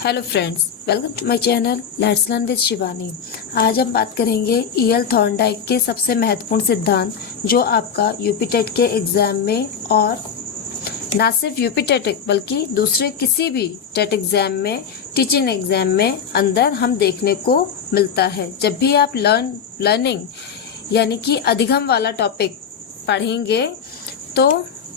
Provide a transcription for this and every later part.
Hello friends, welcome to my channel let's learn with Shivani. आज हम बात करेंगे ईएल थॉर्नडाइक के सबसे महत्वपूर्ण सिद्धांत जो आपका यूपी टेट के एग्ज़ाम में और ना सिर्फ यूपी टेट बल्कि दूसरे किसी भी टेट एग्ज़ाम में, टीचिंग एग्ज़ाम में अंदर हम देखने को मिलता है। जब भी आप लर्निंग यानी कि अधिगम वाला टॉपिक पढ़ेंगे तो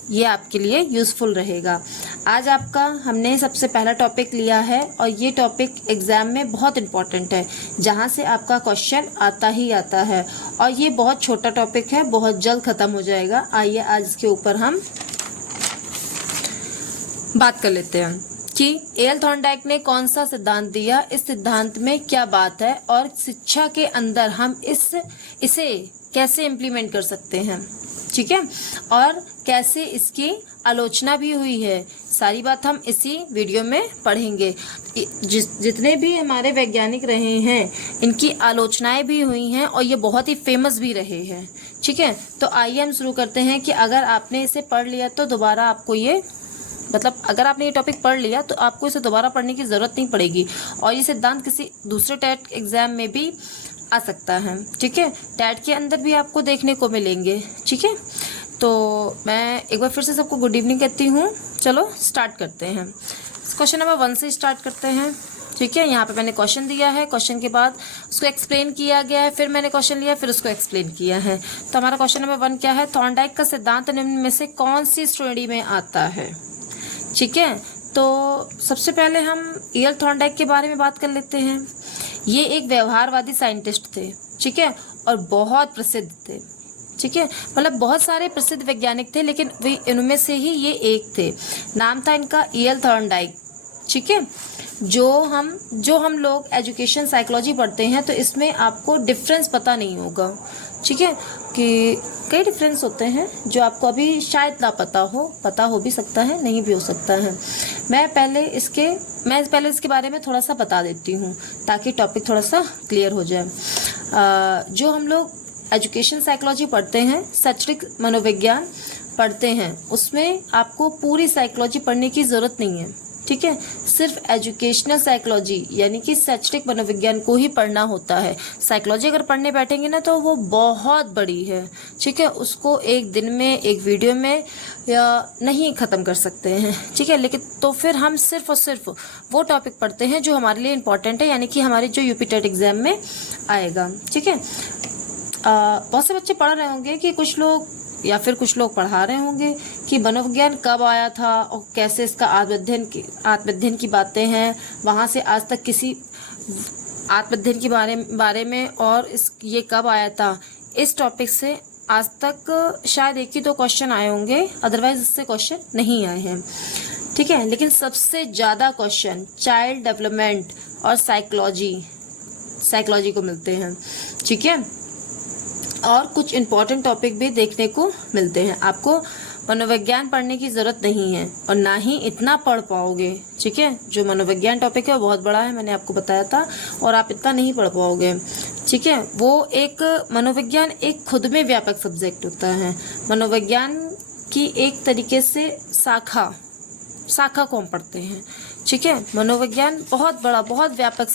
ये आपके लिए यूज़फुल रहेगा। आज आपका हमने सबसे पहला टॉपिक लिया है और ये टॉपिक एग्ज़ाम में बहुत इम्पॉर्टेंट है, जहाँ से आपका क्वेश्चन आता ही आता है और ये बहुत छोटा टॉपिक है, बहुत जल्द ख़त्म हो जाएगा। आइए आज इसके ऊपर हम बात कर लेते हैं कि ईएल थॉर्नडाइक ने कौन सा सिद्धांत दिया, इस सिद्धांत में क्या बात है और शिक्षा के अंदर हम इसे कैसे इम्प्लीमेंट कर सकते हैं, ठीक है, और कैसे इसकी आलोचना भी हुई है। सारी बात हम इसी वीडियो में पढ़ेंगे। जितने भी हमारे वैज्ञानिक रहे हैं इनकी आलोचनाएं भी हुई हैं और ये बहुत ही फेमस भी रहे हैं, ठीक है। तो आइए हम शुरू करते हैं कि अगर आपने इसे पढ़ लिया तो दोबारा आपको अगर आपने ये टॉपिक पढ़ लिया तो आपको इसे दोबारा पढ़ने की ज़रूरत नहीं पड़ेगी और ये सिद्धांत किसी दूसरे टेट एग्ज़ाम में भी आ सकता है, ठीक है। टैट के अंदर भी आपको देखने को मिलेंगे, ठीक है। तो मैं एक बार फिर से सबको गुड इवनिंग कहती हूँ। चलो स्टार्ट करते हैं। क्वेश्चन नंबर 1 से स्टार्ट करते हैं, ठीक है। यहाँ पे मैंने क्वेश्चन दिया है, क्वेश्चन के बाद उसको एक्सप्लेन किया गया है, फिर मैंने क्वेश्चन लिया, फिर उसको एक्सप्लेन किया है। तो हमारा क्वेश्चन नंबर 1 क्या है? थॉर्नडाइक का सिद्धांत निम्न में से कौन सी श्रेणी में आता है, ठीक है। तो सबसे पहले हम ईएल थॉर्नडाइक के बारे में बात कर लेते हैं। ये एक व्यवहारवादी साइंटिस्ट थे, ठीक है, और बहुत प्रसिद्ध थे, ठीक है। मतलब बहुत सारे प्रसिद्ध वैज्ञानिक थे लेकिन वे इनमें से ही ये एक थे। नाम था इनका ईएल थॉर्नडाइक, ठीक है। जो हम लोग एजुकेशन साइकोलॉजी पढ़ते हैं तो इसमें आपको डिफरेंस पता नहीं होगा, ठीक है, कि कई डिफरेंस होते हैं जो आपको अभी शायद ना पता हो भी सकता है, नहीं भी हो सकता है। मैं पहले इसके बारे में थोड़ा सा बता देती हूँ ताकि टॉपिक थोड़ा सा क्लियर हो जाए। जो हम लोग एजुकेशन साइकोलॉजी पढ़ते हैं, शैक्षणिक मनोविज्ञान पढ़ते हैं, उसमें आपको पूरी साइकोलॉजी पढ़ने की ज़रूरत नहीं है, ठीक है। सिर्फ एजुकेशनल साइकोलॉजी यानी कि शैक्षणिक मनोविज्ञान को ही पढ़ना होता है। साइकोलॉजी अगर पढ़ने बैठेंगे ना तो वो बहुत बड़ी है, ठीक है, उसको एक दिन में, एक वीडियो में या नहीं ख़त्म कर सकते हैं, ठीक है। लेकिन तो फिर हम सिर्फ और सिर्फ वो टॉपिक पढ़ते हैं जो हमारे लिए इम्पॉर्टेंट है, यानी कि हमारे जो यूपी टेट एग्ज़ाम में आएगा, ठीक है। बहुत से बच्चे पढ़ रहे होंगे कि कुछ लोग पढ़ा रहे होंगे कि मनोविज्ञान कब आया था और कैसे इसका आत्मअध्ययन की बातें हैं, वहाँ से आज तक किसी आत्मअध्ययन के बारे में और ये कब आया था, इस टॉपिक से आज तक शायद एक ही 2 क्वेश्चन आए होंगे, अदरवाइज इससे क्वेश्चन नहीं आए हैं, ठीक है। लेकिन सबसे ज़्यादा क्वेश्चन चाइल्ड डेवलपमेंट और साइकोलॉजी को मिलते हैं, ठीक है, और कुछ इम्पॉर्टेंट टॉपिक भी देखने को मिलते हैं। आपको मनोविज्ञान पढ़ने की ज़रूरत नहीं है और ना ही इतना पढ़ पाओगे, ठीक है। जो मनोविज्ञान टॉपिक है वो बहुत बड़ा है, मैंने आपको बताया था, और आप इतना नहीं पढ़ पाओगे, ठीक है। मनोविज्ञान एक खुद में व्यापक सब्जेक्ट होता है। मनोविज्ञान की एक तरीके से शाखा को हम पढ़ते हैं, ठीक है। मनोविज्ञान बहुत बड़ा, बहुत व्यापक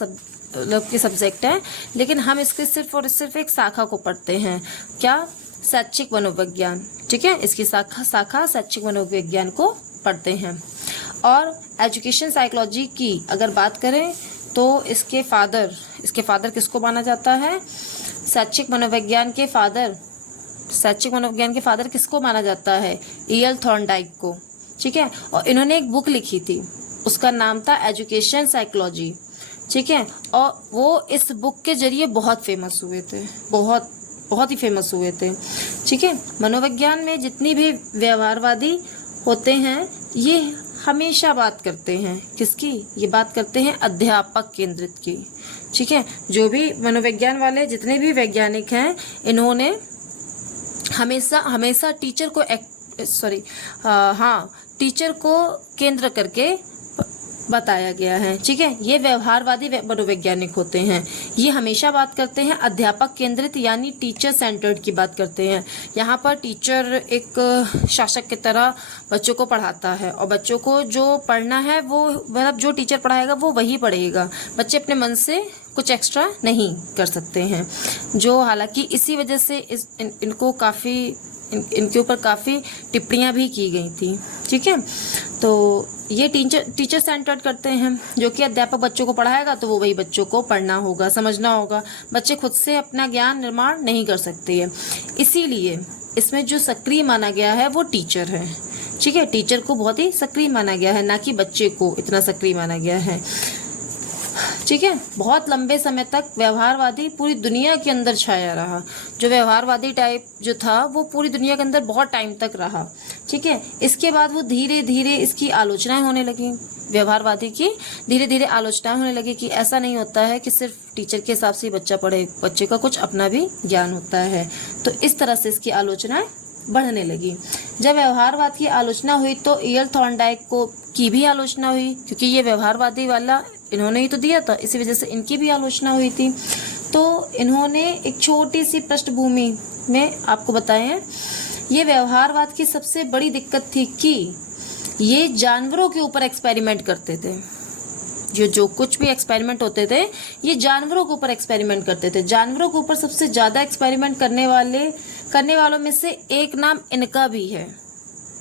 सब्जेक्ट है, लेकिन हम इसके सिर्फ और सिर्फ एक शाखा को पढ़ते हैं। क्या? शैक्षिक मनोविज्ञान, ठीक है। इसकी शाखा शैक्षिक मनोविज्ञान को पढ़ते हैं। और एजुकेशन साइकोलॉजी की अगर बात करें तो इसके फादर किसको माना जाता है? शैक्षिक मनोविज्ञान के फादर किसको माना जाता है? ईएल थॉर्नडाइक को, ठीक है। और इन्होंने एक बुक लिखी थी, उसका नाम था एजुकेशन साइकोलॉजी, ठीक है। और वो इस बुक के जरिए बहुत फेमस हुए थे, बहुत ही फेमस हुए थे, ठीक है। मनोविज्ञान में जितनी भी व्यवहारवादी होते हैं ये हमेशा बात करते हैं किसकी? ये बात करते हैं अध्यापक केंद्रित की, ठीक है। जो भी मनोविज्ञान वाले जितने भी वैज्ञानिक हैं इन्होंने हमेशा टीचर को केंद्र करके बताया गया है। ठीक है, ये व्यवहारवादी मनोवैज्ञानिक होते हैं। ये हमेशा बात करते हैं अध्यापक केंद्रित यानी टीचर सेंटर्ड की बात करते हैं। यहाँ पर टीचर एक शासक की तरह बच्चों को पढ़ाता है और बच्चों को जो पढ़ना है वो मतलब जो टीचर पढ़ाएगा वो वही पढ़ेगा। बच्चे अपने मन से कुछ एक्स्ट्रा नहीं कर सकते हैं, जो हालांकि इसी वजह से इनको काफ़ी इनके ऊपर काफ़ी टिप्पणियां भी की गई थी। ठीक है, तो ये टीचर सेंटर्ड करते हैं, जो कि अध्यापक बच्चों को पढ़ाएगा तो वो वही बच्चों को पढ़ना होगा, समझना होगा। बच्चे खुद से अपना ज्ञान निर्माण नहीं कर सकते हैं, इसीलिए इसमें जो सक्रिय माना गया है वो टीचर है। ठीक है, टीचर को बहुत ही सक्रिय माना गया है, ना कि बच्चे को इतना सक्रिय माना गया है। ठीक है, बहुत लंबे समय तक व्यवहारवादी पूरी दुनिया के अंदर छाया रहा। जो व्यवहारवादी टाइप जो था वो पूरी दुनिया के अंदर बहुत टाइम तक रहा। ठीक है, इसके बाद वो धीरे धीरे इसकी आलोचनाएं होने लगी, व्यवहारवादी की धीरे धीरे आलोचनाएं होने लगी कि ऐसा नहीं होता है कि सिर्फ टीचर के हिसाब से ही बच्चा पढ़े, बच्चे का कुछ अपना भी ज्ञान होता है। तो इस तरह से इसकी आलोचनाएं बढ़ने लगी। जब व्यवहारवाद की आलोचना हुई तो ईएल थॉर्नडाइक की भी आलोचना हुई, क्योंकि ये व्यवहारवादी वाला इन्होंने ही तो दिया था, इसी वजह से इनकी भी आलोचना हुई थी। तो इन्होंने एक छोटी सी पृष्ठभूमि में आपको बताएं, ये व्यवहारवाद की सबसे बड़ी दिक्कत थी कि ये जानवरों के ऊपर एक्सपेरिमेंट करते थे। जो कुछ भी एक्सपेरिमेंट होते थे ये जानवरों के ऊपर एक्सपेरिमेंट करते थे। जानवरों के ऊपर सबसे ज्यादा एक्सपेरिमेंट करने वालों में से एक नाम इनका भी है,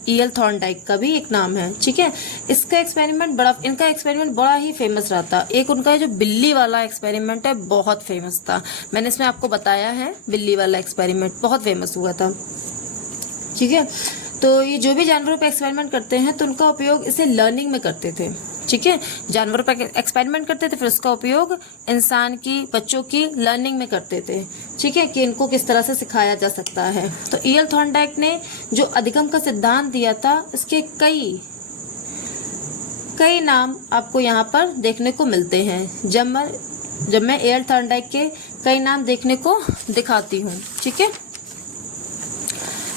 ईएल थॉर्नडाइक का भी एक नाम है। ठीक है, इनका एक्सपेरिमेंट बड़ा ही फेमस रहा था। एक उनका जो बिल्ली वाला एक्सपेरिमेंट है बहुत फेमस था, मैंने इसमें आपको बताया है, बिल्ली वाला एक्सपेरिमेंट बहुत फेमस हुआ था। ठीक है, तो ये जो भी जानवरों पर एक्सपेरिमेंट करते हैं तो उनका उपयोग इसे लर्निंग में करते थे। ठीक है, जानवरों पर एक्सपेरिमेंट करते थे, फिर उसका उपयोग इंसान की बच्चों की लर्निंग में करते थे। ठीक है, कि इनको किस तरह से सिखाया जा सकता है। तो ईएल थॉर्नडाइक ने जो अधिगम का सिद्धांत दिया था, इसके कई नाम आपको यहाँ पर देखने को मिलते हैं। जब मैं ईएल थॉर्नडाइक के कई नाम देखने को दिखाती हूँ। ठीक है,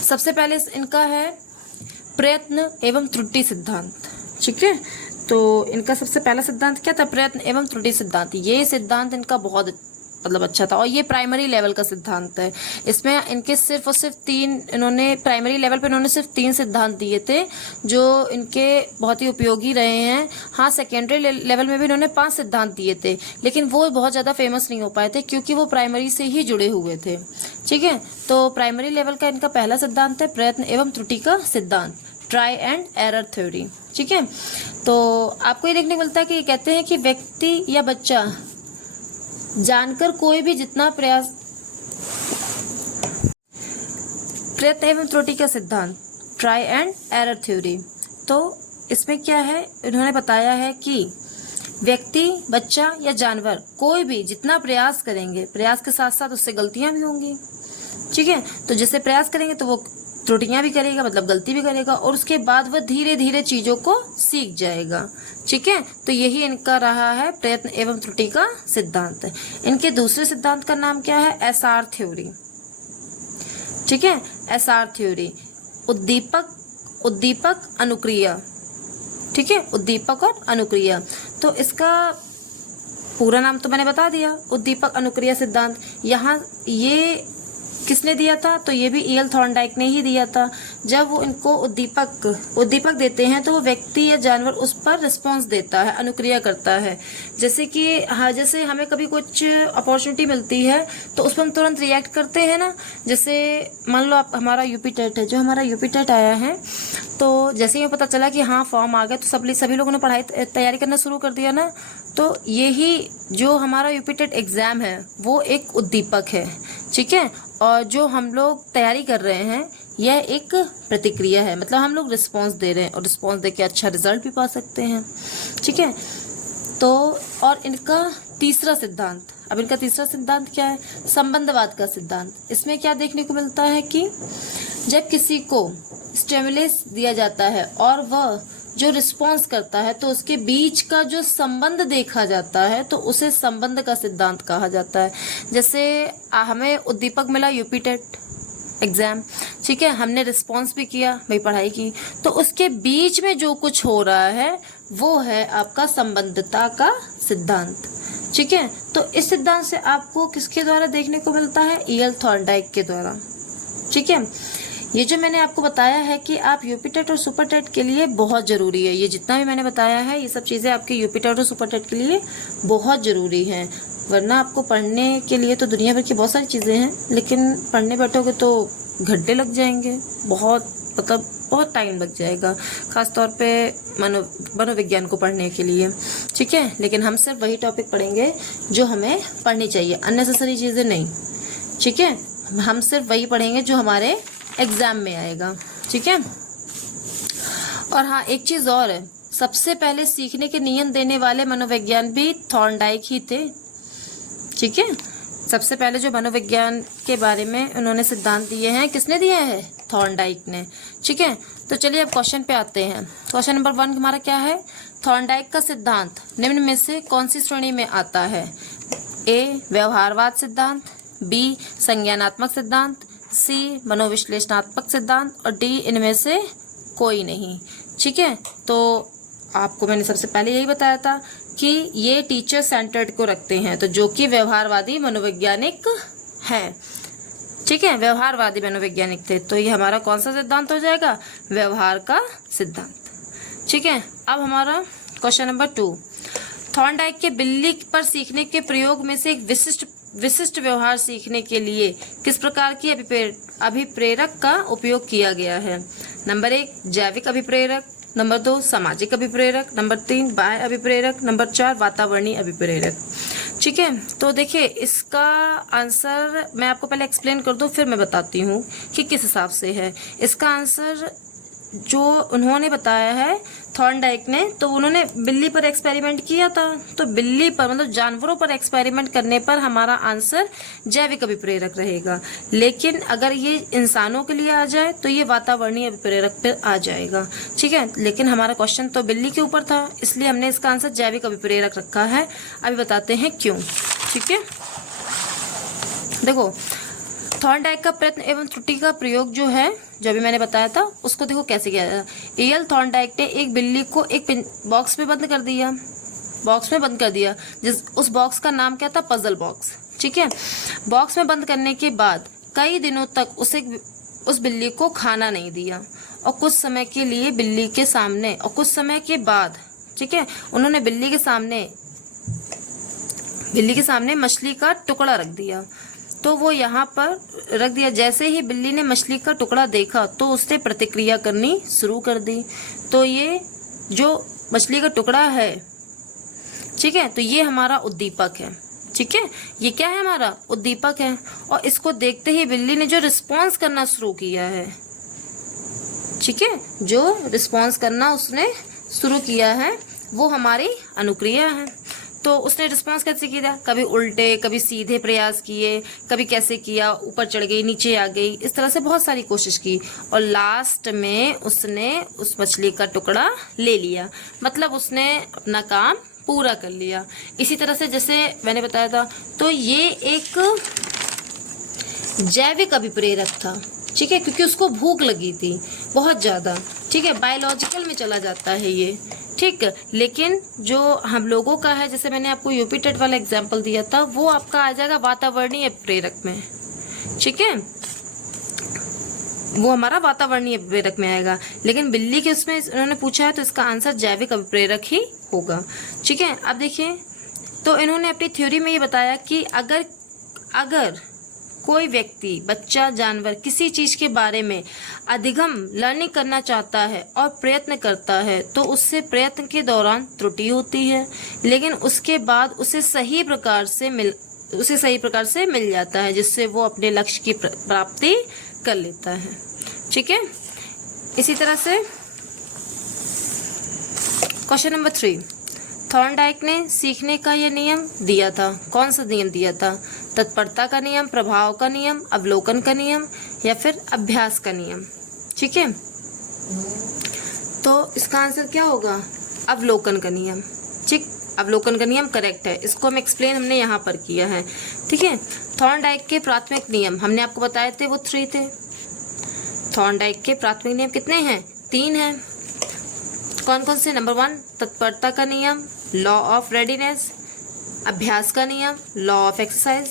सबसे पहले इनका है प्रयत्न एवं त्रुटि सिद्धांत। ठीक है, तो इनका सबसे पहला सिद्धांत क्या था? प्रयत्न एवं त्रुटि सिद्धांत। ये सिद्धांत इनका बहुत मतलब अच्छा था और ये प्राइमरी लेवल का सिद्धांत है। इसमें इनके सिर्फ और सिर्फ प्राइमरी लेवल पे इन्होंने सिर्फ 3 सिद्धांत दिए थे जो इनके बहुत ही उपयोगी रहे हैं। हाँ, सेकेंडरी लेवल में भी इन्होंने 5 सिद्धांत दिए थे, लेकिन वो बहुत ज़्यादा फेमस नहीं हो पाए थे क्योंकि वो प्राइमरी से ही जुड़े हुए थे। ठीक है, तो प्राइमरी लेवल का इनका पहला सिद्धांत है प्रयत्न एवं त्रुटि का सिद्धांत, ट्राई एंड एरर थ्योरी। ठीक है, तो आपको ये देखने को मिलता है कि ये कहते हैं कि व्यक्ति या बच्चा जानकर कोई भी जितना प्रयत्न एवं त्रुटि का सिद्धांत, ट्राई एंड एरर थ्योरी। तो इसमें क्या है, इन्होंने बताया है कि व्यक्ति, बच्चा या जानवर कोई भी जितना प्रयास करेंगे, प्रयास के साथ साथ उससे गलतियां भी होंगी। ठीक है, तो जैसे प्रयास करेंगे तो वो त्रुटियां भी करेगा, मतलब गलती भी करेगा, और उसके बाद वह धीरे धीरे चीजों को सीख जाएगा। ठीक है, तो यही इनका रहा है प्रयत्न एवं त्रुटि का सिद्धांत। इनके दूसरे सिद्धांत का नाम क्या है? SR theory. ठीक है, एसआर थ्योरी, उद्दीपक अनुक्रिया। ठीक है, उद्दीपक और अनुक्रिया। तो इसका पूरा नाम तो मैंने बता दिया, उद्दीपक अनुक्रिया सिद्धांत। यहाँ ये किसने दिया था? तो ये भी ईएल थॉर्नडाइक ने ही दिया था। जब वो इनको उद्दीपक देते हैं तो वो व्यक्ति या जानवर उस पर रिस्पॉन्स देता है, अनुक्रिया करता है। जैसे कि जैसे हमें कभी कुछ अपॉर्चुनिटी मिलती है तो उस पर हम तुरंत रिएक्ट करते हैं ना। जैसे मान लो हमारा यूपी टेट है, जो हमारा यूपी टेट आया है, तो जैसे ही पता चला कि हाँ फॉर्म आ गया तो सभी लोगों ने तैयारी करना शुरू कर दिया ना। तो यही जो हमारा यूपी टेट एग्जाम है वो एक उद्दीपक है। ठीक है, और जो हम लोग तैयारी कर रहे हैं यह एक प्रतिक्रिया है, मतलब हम लोग रिस्पॉन्स दे रहे हैं और रिस्पॉन्स देके अच्छा रिजल्ट भी पा सकते हैं। ठीक है, तो और इनका तीसरा सिद्धांत, अब इनका तीसरा सिद्धांत क्या है? संबंधवाद का सिद्धांत। इसमें क्या देखने को मिलता है कि जब किसी को स्टिमुलस दिया जाता है और वह जो रिस्पॉन्स करता है तो उसके बीच का जो संबंध देखा जाता है तो उसे संबंध का सिद्धांत कहा जाता है। जैसे हमें उद्दीपक मिला यूपी टेट, एग्जाम, ठीक है, हमने रिस्पॉन्स भी किया, भाई पढ़ाई की, तो उसके बीच में जो कुछ हो रहा है वो है आपका संबंधितता का सिद्धांत, ठीक है। तो इस सिद्धांत से आपको किसके द्वारा देखने को मिलता है? E.L. थॉर्नडाइक के द्वारा, ठीक है। ये जो मैंने आपको बताया है कि आप यूपी टेट और सुपर टेट के लिए बहुत ज़रूरी है, ये जितना भी मैंने बताया है ये सब चीज़ें आपके यूपी टेट और सुपर टेट के लिए बहुत ज़रूरी हैं, वरना आपको पढ़ने के लिए तो दुनिया भर की बहुत सारी चीज़ें हैं, लेकिन पढ़ने बैठोगे तो घंटे लग जाएंगे, बहुत टाइम लग जाएगा, खासतौर पे मनोविज्ञान को पढ़ने के लिए, ठीक है। लेकिन हम सिर्फ वही टॉपिक पढ़ेंगे जो हमें पढ़नी चाहिए, अननेसेसरी चीज़ें नहीं, ठीक है। हम सिर्फ वही पढ़ेंगे जो हमारे एग्ज़ाम में आएगा, ठीक है। और हाँ, एक चीज़ और है, सबसे पहले सीखने के नियम देने वाले मनोविज्ञान भी थॉर्नडाइक ही थे, ठीक है। सबसे पहले जो मनोविज्ञान के बारे में उन्होंने सिद्धांत दिए हैं, किसने दिए हैं? थॉर्नडाइक ने, ठीक है। तो चलिए अब क्वेश्चन पे आते हैं। क्वेश्चन नंबर 1 हमारा क्या है? थॉर्नडाइक का सिद्धांत निम्न में से कौन सी श्रेणी में आता है? ए, व्यवहारवाद सिद्धांत, बी, संज्ञानात्मक सिद्धांत, सी, मनोविश्लेषणात्मक सिद्धांत, और डी, इनमें से कोई नहीं, ठीक है। तो आपको मैंने सबसे पहले यही बताया था कि ये टीचर सेंटर्ड को रखते हैं, तो जो कि व्यवहारवादी मनोवैज्ञानिक है, ठीक है, व्यवहारवादी मनोवैज्ञानिक थे। तो ये हमारा कौन सा सिद्धांत हो जाएगा? व्यवहार का सिद्धांत, ठीक है। अब हमारा क्वेश्चन नंबर 2, थॉर्नडाइक के बिल्ली पर सीखने के प्रयोग में से एक विशिष्ट व्यवहार सीखने के लिए किस प्रकार की अभिप्रेरक का उपयोग किया गया है? नंबर 1, जैविक अभिप्रेरक, नंबर 2, सामाजिक अभिप्रेरक, नंबर 3, बाह्य अभिप्रेरक, नंबर 4, वातावरणीय अभिप्रेरक, ठीक है। तो देखिए, इसका आंसर मैं आपको पहले एक्सप्लेन कर दूं, फिर मैं बताती हूँ कि किस हिसाब से है। इसका आंसर जो उन्होंने बताया है थॉर्नडाइक ने, तो उन्होंने बिल्ली पर एक्सपेरिमेंट किया था, तो बिल्ली पर मतलब जानवरों पर एक्सपेरिमेंट करने पर हमारा आंसर जैविक अभिप्रेरक रहेगा। लेकिन अगर ये इंसानों के लिए आ जाए तो ये वातावरणीय अभिप्रेरक पर आ जाएगा, ठीक है। लेकिन हमारा क्वेश्चन तो बिल्ली के ऊपर था, इसलिए हमने इसका आंसर जैविक अभिप्रेरक रखा है। अभी बताते हैं क्यों, ठीक है। देखो, थॉर्नडाइक का प्रयत्न एवं त्रुटि का प्रयोग जो है, जो भी मैंने बताया था, उसको देखो कैसे किया जाता है। E.L. थॉर्नडाइक ने एक बिल्ली को एक बॉक्स में बंद कर दिया, उस बॉक्स का नाम क्या था? पजल बॉक्स, ठीक है। बॉक्स में बंद करने के बाद कई दिनों तक उस बिल्ली को खाना नहीं दिया, और कुछ समय के लिए बिल्ली के सामने, और कुछ समय के बाद, ठीक है, उन्होंने बिल्ली के सामने मछली का टुकड़ा रख दिया, तो वो यहाँ पर रख दिया। जैसे ही बिल्ली ने मछली का टुकड़ा देखा तो उसने प्रतिक्रिया करनी शुरू कर दी। तो ये जो मछली का टुकड़ा है, ठीक है, तो ये हमारा उद्दीपक है, ठीक है, ये क्या है? हमारा उद्दीपक है। और इसको देखते ही बिल्ली ने जो रिस्पॉन्स करना शुरू किया है, ठीक है, जो रिस्पॉन्स करना उसने शुरू किया है वो हमारी अनुक्रिया है। तो उसने रिस्पॉन्स कैसे किया? कभी उल्टे, कभी सीधे प्रयास किए, कभी कैसे किया, ऊपर चढ़ गई, नीचे आ गई, इस तरह से बहुत सारी कोशिश की, और लास्ट में उसने उस मछली का टुकड़ा ले लिया, मतलब उसने अपना काम पूरा कर लिया। इसी तरह से जैसे मैंने बताया था, तो ये एक जैविक अभिप्रेरक था, ठीक है, क्योंकि उसको भूख लगी थी बहुत ज़्यादा, ठीक है, बायोलॉजिकल में चला जाता है ये, ठीक। लेकिन जो हम लोगों का है, जैसे मैंने आपको यूपी टेट वाला एग्जाम्पल दिया था, वो आपका आ जाएगा वातावरणीय प्रेरक में, ठीक है, वो हमारा वातावरणीय प्रेरक में आएगा। लेकिन बिल्ली के उसमें उन्होंने पूछा है तो इसका आंसर जैविक अभिप्रेरक ही होगा, ठीक है। अब देखिए, तो इन्होंने अपनी थ्योरी में ये बताया कि अगर कोई व्यक्ति, बच्चा, जानवर किसी चीज के बारे में अधिगम लर्निंग करना चाहता है और प्रयत्न करता है, तो उससे प्रयत्न के दौरान त्रुटि होती है, लेकिन उसके बाद उसे सही प्रकार से मिल जाता है, जिससे वो अपने लक्ष्य की प्राप्ति कर लेता है, ठीक है। इसी तरह से क्वेश्चन नंबर 3, थॉर्नडाइक ने सीखने का यह नियम दिया था। कौन सा नियम दिया था? तत्परता का नियम, प्रभाव का नियम, अवलोकन का नियम, या फिर अभ्यास का नियम, ठीक है। तो इसका आंसर क्या होगा? अवलोकन का नियम, ठीक, अवलोकन का नियम करेक्ट है। इसको हम एक्सप्लेन हमने यहाँ पर किया है, ठीक है। थॉर्नडाइक के प्राथमिक नियम हमने आपको बताए थे, वो 3 थे। थॉर्नडाइक के प्राथमिक नियम कितने हैं? 3 हैं। कौन कौन से? नंबर 1 तत्परता का नियम, लॉ ऑफ रेडीनेस, अभ्यास का नियम, लॉ ऑफ एक्सरसाइज,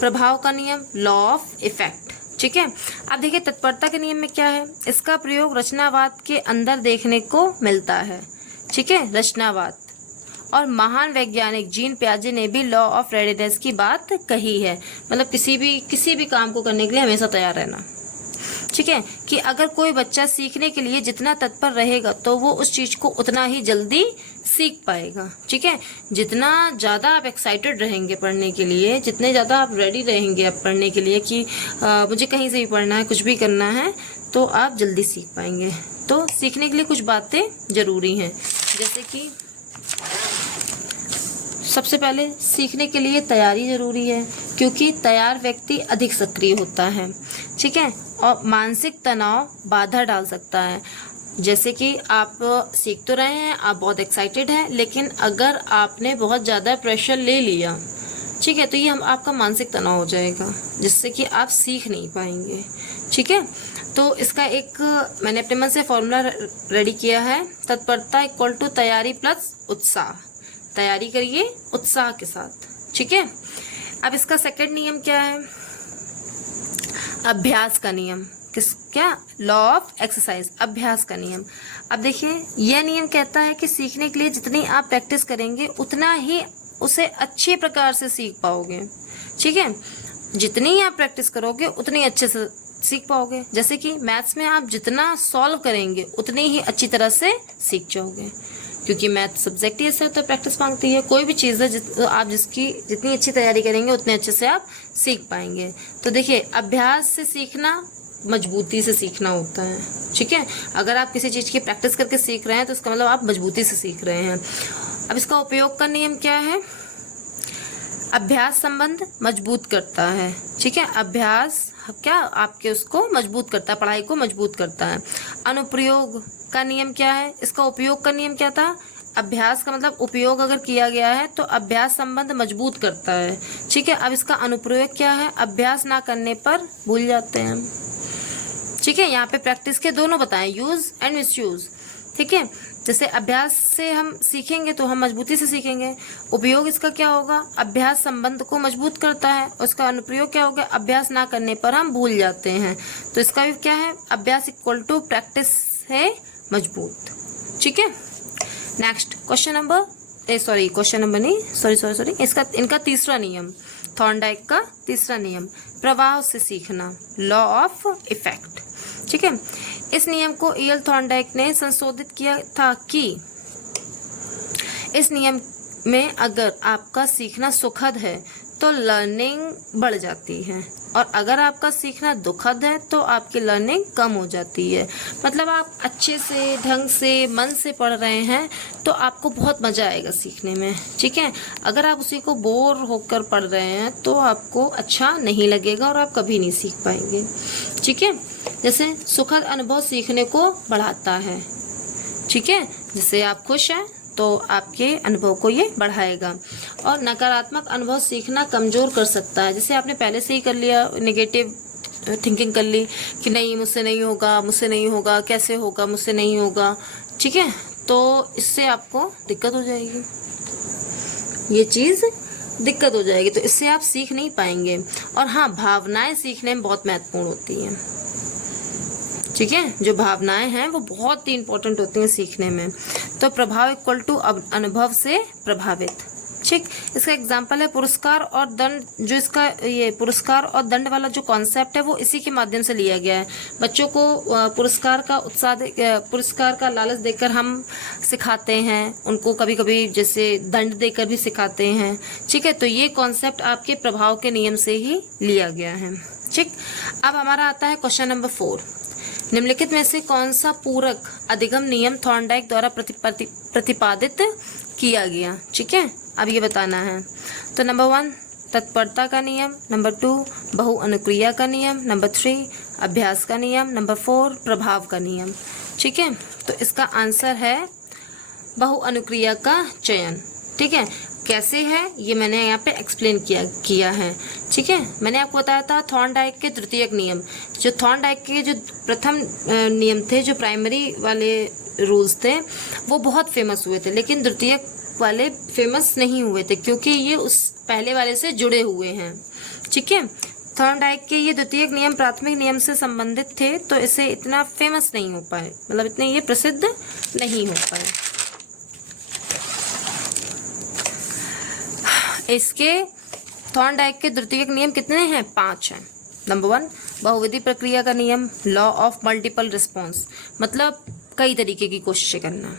प्रभाव का नियम, लॉ ऑफ इफेक्ट। ठीक है, अब देखिए तत्परता के नियम में क्या है, इसका प्रयोग रचनावाद के अंदर देखने को मिलता है। ठीक है, रचनावाद। और महान वैज्ञानिक जीन पियाजे ने भी लॉ ऑफ रेडीनेस की बात कही है, मतलब किसी भी काम को करने के लिए हमेशा तैयार रहना। ठीक है, कि अगर कोई बच्चा सीखने के लिए जितना तत्पर रहेगा तो वो उस चीज को उतना ही जल्दी सीख पाएगा। ठीक है, जितना ज़्यादा आप एक्साइटेड रहेंगे पढ़ने के लिए, जितने ज़्यादा आप रेडी रहेंगे आप पढ़ने के लिए कि मुझे कहीं से भी पढ़ना है, कुछ भी करना है, तो आप जल्दी सीख पाएंगे। तो सीखने के लिए कुछ बातें ज़रूरी हैं, जैसे कि सबसे पहले सीखने के लिए तैयारी ज़रूरी है, क्योंकि तैयार व्यक्ति अधिक सक्रिय होता है। ठीक है, और मानसिक तनाव बाधा डाल सकता है। जैसे कि आप सीख तो रहे हैं, आप बहुत एक्साइटेड हैं, लेकिन अगर आपने बहुत ज़्यादा प्रेशर ले लिया, ठीक है, तो ये आपका मानसिक तनाव हो जाएगा, जिससे कि आप सीख नहीं पाएंगे। ठीक है, तो इसका एक मैंने अपने मन से फॉर्मूला रेडी किया है, तत्परता इक्वल टू तैयारी प्लस उत्साह। तैयारी करिए उत्साह के साथ। ठीक है, अब इसका सेकंड नियम क्या है? अभ्यास का नियम। क्या? लॉ ऑफ एक्सरसाइज, अभ्यास का नियम। अब देखिए, यह नियम कहता है कि सीखने के लिए जितनी आप प्रैक्टिस करेंगे उतना ही उसे अच्छे प्रकार से सीख पाओगे। ठीक है, जितनी आप प्रैक्टिस करोगे उतनी अच्छे से सीख पाओगे। जैसे कि मैथ्स में आप जितना सॉल्व करेंगे उतनी ही अच्छी तरह से सीख जाओगे, क्योंकि मैथ सब्जेक्ट ही ऐसा होता है, प्रैक्टिस मांगती है। कोई भी चीज़ है आप जिसकी जितनी अच्छी तैयारी करेंगे उतने अच्छे से आप सीख पाएंगे। तो देखिए, अभ्यास से सीखना मजबूती से सीखना होता है। ठीक है, अगर आप किसी चीज़ की प्रैक्टिस करके सीख रहे हैं तो इसका मतलब आप मजबूती से सीख रहे हैं। अब इसका उपयोग का नियम क्या है? अभ्यास संबंध मजबूत करता है। ठीक है, अभ्यास क्या आपके उसको मजबूत करता है, पढ़ाई को मजबूत करता है। अनुप्रयोग का नियम क्या है? इसका उपयोग का नियम क्या था? अभ्यास का मतलब उपयोग अगर किया गया है तो अभ्यास संबंध मजबूत करता है। ठीक है, अब इसका अनुप्रयोग क्या है? अभ्यास ना करने पर भूल जाते हैं। ठीक है, यहाँ पे प्रैक्टिस के दोनों बताएं, यूज एंड मिसयूज। ठीक है, जैसे अभ्यास से हम सीखेंगे तो हम मजबूती से सीखेंगे। उपयोग इसका क्या होगा? अभ्यास संबंध को मजबूत करता है। उसका अनुप्रयोग क्या होगा? अभ्यास ना करने पर हम भूल जाते हैं। तो इसका भी क्या है? अभ्यास इक्वल टू प्रैक्टिस है मजबूत। ठीक है, नेक्स्ट क्वेश्चन नंबर इनका तीसरा नियम, थॉर्नडाइक का तीसरा नियम, प्रभाव से सीखना, लॉ ऑफ इफेक्ट। ठीक है, इस नियम को ईएल थॉर्नडाइक ने संशोधित किया था कि इस नियम में अगर आपका सीखना सुखद है तो लर्निंग बढ़ जाती है, और अगर आपका सीखना दुखद है तो आपकी लर्निंग कम हो जाती है। मतलब आप अच्छे से, ढंग से, मन से पढ़ रहे हैं तो आपको बहुत मज़ा आएगा सीखने में। ठीक है, अगर आप उसी को बोर होकर पढ़ रहे हैं तो आपको अच्छा नहीं लगेगा और आप कभी नहीं सीख पाएंगे। ठीक है, जैसे सुखद अनुभव सीखने को बढ़ाता है। ठीक है, जैसे आप खुश हैं तो आपके अनुभव को ये बढ़ाएगा। और नकारात्मक अनुभव सीखना कमज़ोर कर सकता है। जैसे आपने पहले से ही कर लिया, नेगेटिव थिंकिंग कर ली कि नहीं मुझसे नहीं होगा, कैसे होगा, मुझसे नहीं होगा। ठीक है, तो इससे आपको दिक्कत हो जाएगी, ये चीज़ दिक्कत हो जाएगी, तो इससे आप सीख नहीं पाएंगे। और हाँ, भावनाएं सीखने में बहुत महत्वपूर्ण होती हैं। ठीक है, जो भावनाएं हैं वो बहुत ही इंपॉर्टेंट होती हैं सीखने में। तो प्रभाव इक्वल टू अनुभव से प्रभावित। ठीक, इसका एग्जाम्पल है पुरस्कार और दंड। जो इसका ये पुरस्कार और दंड वाला जो कॉन्सेप्ट है वो इसी के माध्यम से लिया गया है। बच्चों को पुरस्कार का लालच देकर हम सिखाते हैं, उनको कभी कभी जैसे दंड देकर भी सिखाते हैं। ठीक है, तो ये कॉन्सेप्ट आपके प्रभाव के नियम से ही लिया गया है। ठीक, अब हमारा आता है क्वेश्चन नंबर 4। निम्नलिखित में से कौन सा पूरक अधिगम नियम थॉर्नडाइक द्वारा प्रतिपादित किया गया? ठीक है, अब ये बताना है। तो नंबर 1 तत्परता का नियम, नंबर 2 बहु अनुक्रिया का नियम, नंबर 3 अभ्यास का नियम, नंबर 4 प्रभाव का नियम। ठीक है, तो इसका आंसर है बहु अनुक्रिया का चयन। ठीक है, कैसे है ये मैंने यहाँ पे एक्सप्लेन किया है। ठीक है, मैंने आपको बताया था थॉर्नडाइक के तृतीयक नियम। जो थॉर्नडाइक के जो प्रथम नियम थे, जो प्राइमरी वाले रूल्स थे, वो बहुत फेमस हुए थे, लेकिन द्वितीयक वाले फेमस नहीं हुए थे क्योंकि ये उस पहले वाले से जुड़े हुए हैं। ठीक है, थॉर्नडाइक के ये द्वितीयक नियम प्राथमिक नियम से संबंधित थे, तो इसे इतना फेमस नहीं हो पाए, मतलब इतने ये प्रसिद्ध नहीं हो पाए। इसके थॉर्नडाइक के द्वितीयक नियम कितने हैं? 5 हैं। नंबर 1, बहुविधि प्रक्रिया का नियम, लॉ ऑफ मल्टीपल रिस्पॉन्स, मतलब कई तरीके की कोशिशें करना।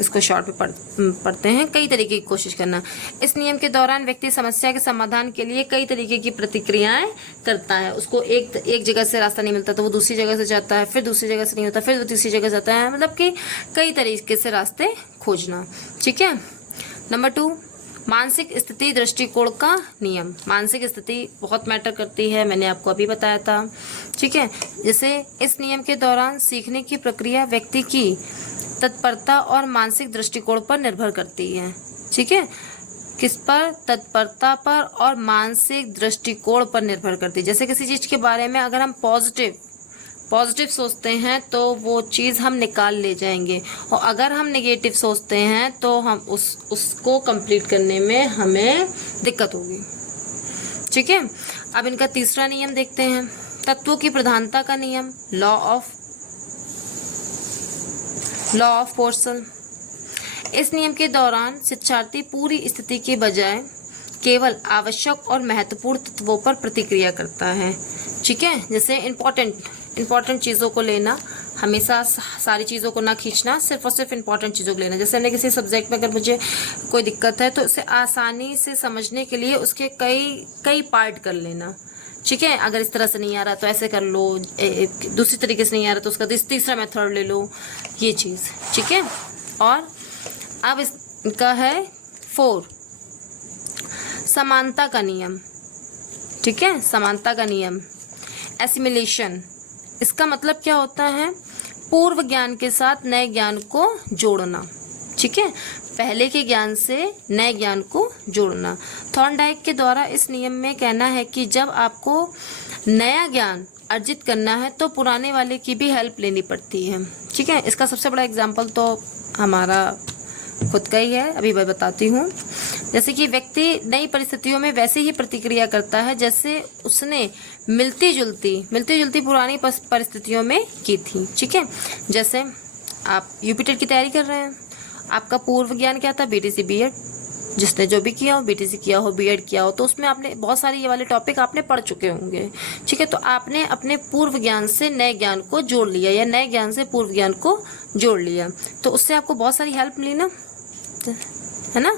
इसको शॉर्ट में पढ़ते हैं, कई तरीके की कोशिश करना। इस नियम के दौरान व्यक्ति समस्या के समाधान के लिए कई तरीके की प्रतिक्रियाएं करता है। उसको एक जगह से रास्ता नहीं मिलता तो वो दूसरी जगह से जाता है, फिर दूसरी जगह से नहीं होता, फिर वो तीसरी जगह जाता है, मतलब कि कई तरीके से रास्ते खोजना। ठीक है। नंबर 2, मानसिक स्थिति दृष्टिकोण का नियम। मानसिक स्थिति बहुत मैटर करती है, मैंने आपको अभी बताया था। ठीक है, जैसे इस नियम के दौरान सीखने की प्रक्रिया व्यक्ति की तत्परता और मानसिक दृष्टिकोण पर निर्भर करती है। ठीक है, किस पर? तत्परता पर और मानसिक दृष्टिकोण पर निर्भर करती है। जैसे किसी चीज के बारे में अगर हम पॉजिटिव सोचते हैं तो वो चीज़ हम निकाल ले जाएंगे, और अगर हम नेगेटिव सोचते हैं तो हम उसको कंप्लीट करने में हमें दिक्कत होगी। ठीक है, अब इनका तीसरा नियम देखते हैं, तत्वों की प्रधानता का नियम, लॉ ऑफ पोर्शन। इस नियम के दौरान शिक्षार्थी पूरी स्थिति के बजाय केवल आवश्यक और महत्वपूर्ण तत्वों पर प्रतिक्रिया करता है। ठीक है, जैसे इंपॉर्टेंट चीज़ों को लेना, हमेशा सारी चीज़ों को ना खींचना, सिर्फ और सिर्फ इंपॉर्टेंट चीज़ों को लेना। जैसे हमने किसी सब्जेक्ट में अगर मुझे कोई दिक्कत है तो उसे आसानी से समझने के लिए उसके कई पार्ट कर लेना। ठीक है, अगर इस तरह से नहीं आ रहा तो ऐसे कर लो, दूसरी तरीके से नहीं आ रहा तो उसका तीसरा मेथड ले लो, ये चीज़। ठीक है, और अब इसका है 4, समानता का नियम। ठीक है, समानता का नियम, एसिमिलेशन। इसका मतलब क्या होता है? पूर्व ज्ञान के साथ नए ज्ञान को जोड़ना। ठीक है, पहले के ज्ञान से नए ज्ञान को जोड़ना। थॉर्नडाइक के द्वारा इस नियम में कहना है कि जब आपको नया ज्ञान अर्जित करना है तो पुराने वाले की भी हेल्प लेनी पड़ती है। ठीक है, इसका सबसे बड़ा एग्जाम्पल तो हमारा खुद का ही है, अभी मैं बताती हूँ। जैसे कि व्यक्ति नई परिस्थितियों में वैसे ही प्रतिक्रिया करता है जैसे उसने मिलती जुलती पुरानी परिस्थितियों में की थी। ठीक है, जैसे आप यूपीटेट की तैयारी कर रहे हैं, आपका पूर्व ज्ञान क्या था? BTC BEd. जिसने जो भी किया हो, बीटीसी किया हो, बीएड किया हो, तो उसमें आपने बहुत सारे ये वाले टॉपिक आपने पढ़ चुके होंगे। ठीक है, तो आपने अपने पूर्व ज्ञान से नए ज्ञान को जोड़ लिया या नए ज्ञान से पूर्व ज्ञान को जोड़ लिया, तो उससे आपको बहुत सारी हेल्प मिली ना, है ना?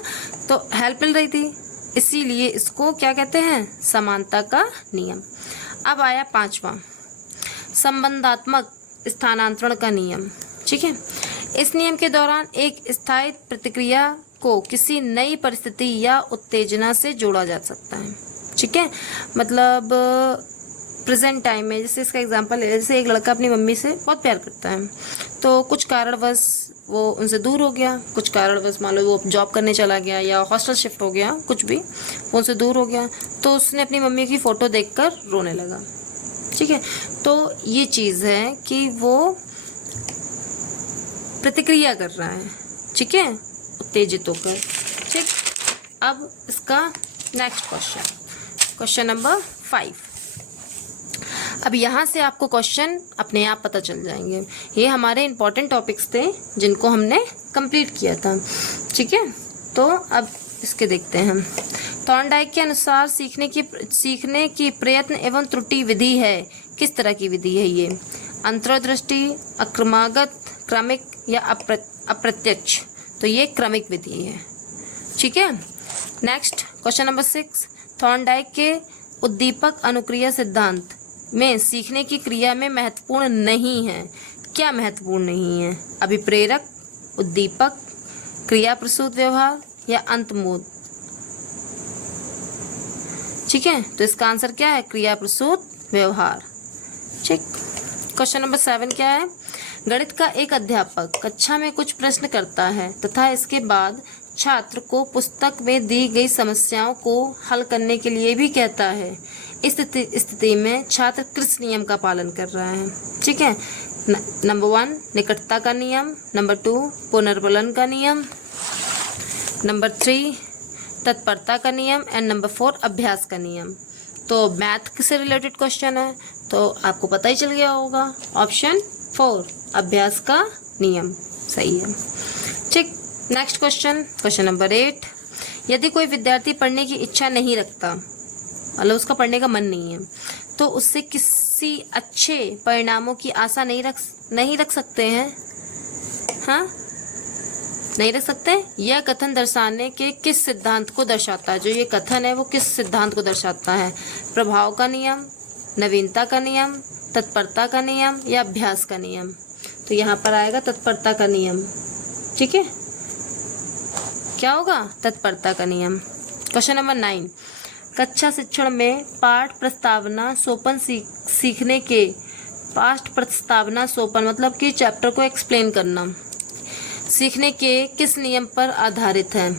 तो हेल्प मिल रही थी, इसीलिए इसको क्या कहते हैं? समानता का नियम। अब आया 5वां, संबंधात्मक स्थानांतरण का नियम। ठीक है, इस नियम के दौरान एक स्थायी प्रतिक्रिया को किसी नई परिस्थिति या उत्तेजना से जोड़ा जा सकता है। ठीक है, मतलब प्रेजेंट टाइम में, जैसे इसका एग्जांपल है, जैसे एक लड़का अपनी मम्मी से बहुत प्यार करता है, तो कुछ कारणवश वो उनसे दूर हो गया, कुछ कारणवश मान लो वो जॉब करने चला गया या हॉस्टल शिफ्ट हो गया, कुछ भी, वो उनसे दूर हो गया, तो उसने अपनी मम्मी की फ़ोटो देखकर रोने लगा। ठीक है, तो ये चीज़ है कि वो प्रतिक्रिया कर रहा है। ठीक है, उत्तेजित होकर। ठीक, अब इसका नेक्स्ट क्वेश्चन नंबर 5। अब यहाँ से आपको क्वेश्चन अपने आप पता चल जाएंगे। ये हमारे इंपॉर्टेंट टॉपिक्स थे जिनको हमने कंप्लीट किया था। ठीक है, तो अब इसके देखते हैं। थॉर्नडाइक के अनुसार सीखने की प्रयत्न एवं त्रुटि विधि है। किस तरह की विधि है ये? अंतर्दृष्टि, अक्रमागत, क्रमिक या अप्रत्यक्ष? तो ये क्रमिक विधि है। ठीक है, नेक्स्ट क्वेश्चन नंबर 6। थॉर्नडाइक के उद्दीपक अनुक्रिया सिद्धांत में सीखने की क्रिया में महत्वपूर्ण नहीं है। क्या महत्वपूर्ण नहीं है? अभिप्रेरक, उद्दीपक, क्रिया प्रसूत व्यवहार या अंतमोद? ठीक है, तो इसका आंसर क्या है? क्रिया प्रसूत व्यवहार। ठीक, क्वेश्चन नंबर 7 क्या है? गणित का एक अध्यापक कक्षा में कुछ प्रश्न करता है तथा इसके बाद छात्र को पुस्तक में दी गई समस्याओं को हल करने के लिए भी कहता है। इस स्थिति में छात्र किस नियम का पालन कर रहा है? ठीक है, नंबर 1 निकटता का नियम, नंबर 2 पुनर्बलन का नियम, नंबर 3 तत्परता का नियम एंड नंबर 4 अभ्यास का नियम। तो मैथ से रिलेटेड क्वेश्चन है तो आपको पता ही चल गया होगा, ऑप्शन 4 अभ्यास का नियम सही है। ठीक, नेक्स्ट क्वेश्चन नंबर 8। यदि कोई विद्यार्थी पढ़ने की इच्छा नहीं रखता, मतलब उसका पढ़ने का मन नहीं है, तो उससे किसी अच्छे परिणामों की आशा नहीं रख सकते हैं। हाँ, नहीं रख सकते। यह कथन दर्शाने के किस सिद्धांत को दर्शाता है? जो ये कथन है वो किस सिद्धांत को दर्शाता है? प्रभाव का नियम, नवीनता का नियम, तत्परता का नियम या अभ्यास का नियम? तो यहाँ पर आएगा तत्परता का नियम। ठीक है, क्या होगा? तत्परता का नियम। Question number 9। कक्षा शिक्षण में पाठ प्रस्तावना सोपन सीखने के पाठ प्रस्तावना सोपन मतलब कि चैप्टर को एक्सप्लेन करना सीखने के किस नियम पर आधारित है?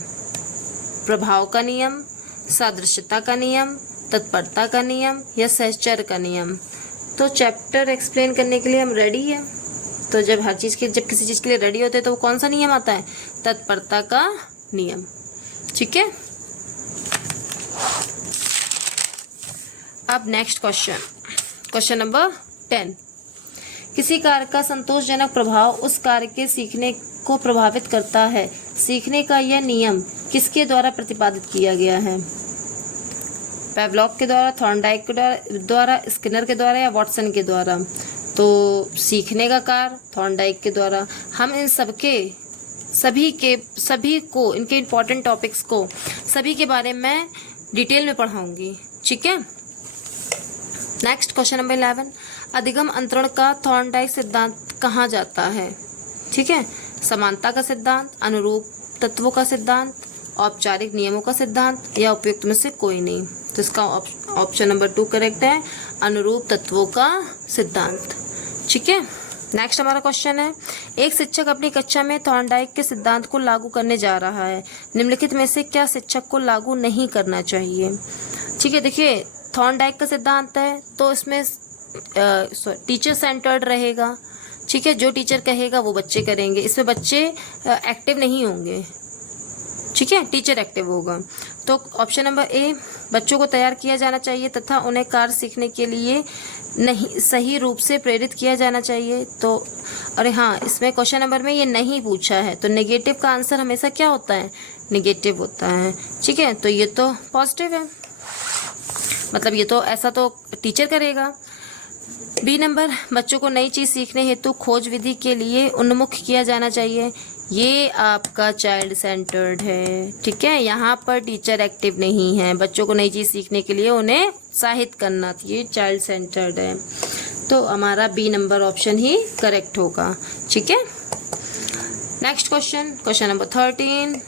प्रभाव का नियम, सादृश्यता का नियम, तत्परता का नियम या सहचर्य का नियम? तो चैप्टर एक्सप्लेन करने के लिए हम रेडी हैं। तो जब किसी चीज़ के लिए रेडी होते हैं तो वो कौन सा नियम आता है? तत्परता का नियम। ठीक है, अब नेक्स्ट क्वेश्चन नंबर 10। किसी कार्य का संतोषजनक प्रभाव उस कार्य के सीखने को प्रभावित करता है। सीखने का यह नियम किसके द्वारा प्रतिपादित किया गया है? पेवलॉक के द्वारा, थॉर्नडाइक के द्वारा, स्किनर के द्वारा या वॉटसन के द्वारा? तो सीखने का कार्य थॉर्नडाइक के द्वारा। हम इन सभी को इनके इम्पोर्टेंट टॉपिक्स को सभी के बारे में डिटेल में पढ़ाऊंगी। ठीक है, नेक्स्ट क्वेश्चन नंबर 11। अधिगम अंतरण का थॉर्नडाइक सिद्धांत कहाँ जाता है? ठीक है, समानता का सिद्धांत, अनुरूप तत्वों का सिद्धांत, औपचारिक नियमों का सिद्धांत या उपयुक्त में से कोई नहीं? तो इसका ऑप्शन नंबर 2 करेक्ट है, अनुरूप तत्वों का सिद्धांत। ठीक है, नेक्स्ट हमारा क्वेश्चन है। एक शिक्षक अपनी कक्षा में थॉर्नडाइक के सिद्धांत को लागू करने जा रहा है। निम्नलिखित में से क्या शिक्षक को लागू नहीं करना चाहिए? ठीक है, देखिए थॉर्नडाइक का सिद्धांत है तो इसमें टीचर सेंटर्ड रहेगा। ठीक है, जो टीचर कहेगा वो बच्चे करेंगे, इसमें बच्चे एक्टिव नहीं होंगे। ठीक है, टीचर एक्टिव होगा। तो ऑप्शन नंबर ए, बच्चों को तैयार किया जाना चाहिए तथा उन्हें कार्य सीखने के लिए नहीं सही रूप से प्रेरित किया जाना चाहिए। तो अरे हाँ, इसमें क्वेश्चन नंबर में ये नहीं पूछा है तो नेगेटिव का आंसर हमेशा क्या होता है? नेगेटिव होता है। ठीक है, तो ये तो पॉजिटिव है, मतलब ये तो ऐसा तो टीचर करेगा। बी नंबर, बच्चों को नई चीज़ सीखने हेतु खोज विधि के लिए उन्मुख किया जाना चाहिए। ये आपका चाइल्ड सेंटर्ड है। ठीक है, यहाँ पर टीचर एक्टिव नहीं है, बच्चों को नई चीज़ सीखने के लिए उन्हें उत्साहित करना, ये चाइल्ड सेंटर्ड है। तो हमारा बी नंबर ऑप्शन ही करेक्ट होगा। ठीक है, नेक्स्ट क्वेश्चन नंबर 13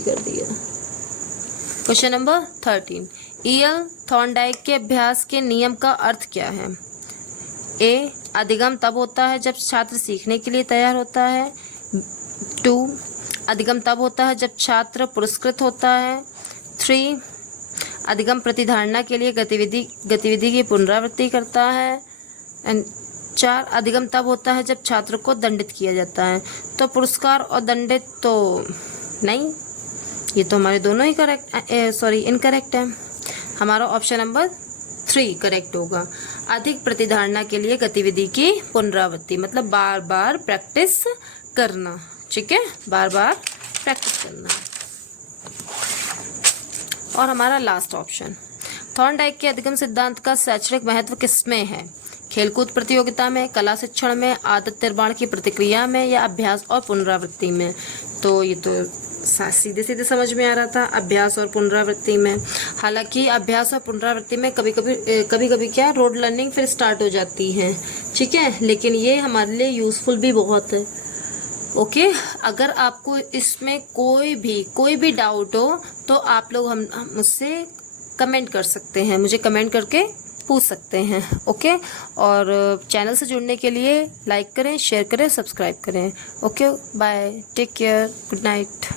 कर दिया। क्वेश्चन नंबर 13, ईएल थॉर्नडाइक के अभ्यास के नियम का अर्थ क्या है? ए, अधिगम तब होता है जब छात्र सीखने के लिए तैयार होता है। 2, अधिगम तब होता है जब छात्र पुरस्कृत होता है। 3, अधिगम प्रतिधारणा के लिए गतिविधि की पुनरावृत्ति करता है। एंड 4, अधिगम तब होता है जब छात्र को दंडित किया जाता है। तो पुरस्कार और दंडित तो नहीं, ये तो हमारे दोनों ही इनकरेक्ट है। हमारा ऑप्शन नंबर 3 करेक्ट होगा। अधिक प्रतिधारणा के लिए गतिविधि की पुनरावृत्ति मतलब बार बार प्रैक्टिस करना। ठीक है, बार बार प्रैक्टिस करना। और हमारा लास्ट ऑप्शन, थॉर्नडाइक के अधिगम सिद्धांत का शैक्षणिक महत्व किसमें है? खेलकूद प्रतियोगिता में, कला शिक्षण में, आदत निर्माण की प्रतिक्रिया में या अभ्यास और पुनरावृत्ति में? तो ये तो सीधे सीधे समझ में आ रहा था, अभ्यास और पुनरावृत्ति में। हालांकि अभ्यास और पुनरावृत्ति में कभी कभी क्या रोड लर्निंग फिर स्टार्ट हो जाती है। ठीक है, लेकिन ये हमारे लिए यूज़फुल भी बहुत है। ओके, अगर आपको इसमें कोई भी डाउट हो तो आप लोग हम मुझसे कमेंट कर सकते हैं, मुझे कमेंट करके पूछ सकते हैं। ओके, और चैनल से जुड़ने के लिए लाइक करें, शेयर करें, सब्सक्राइब करें। Okay, bye, take care, good night.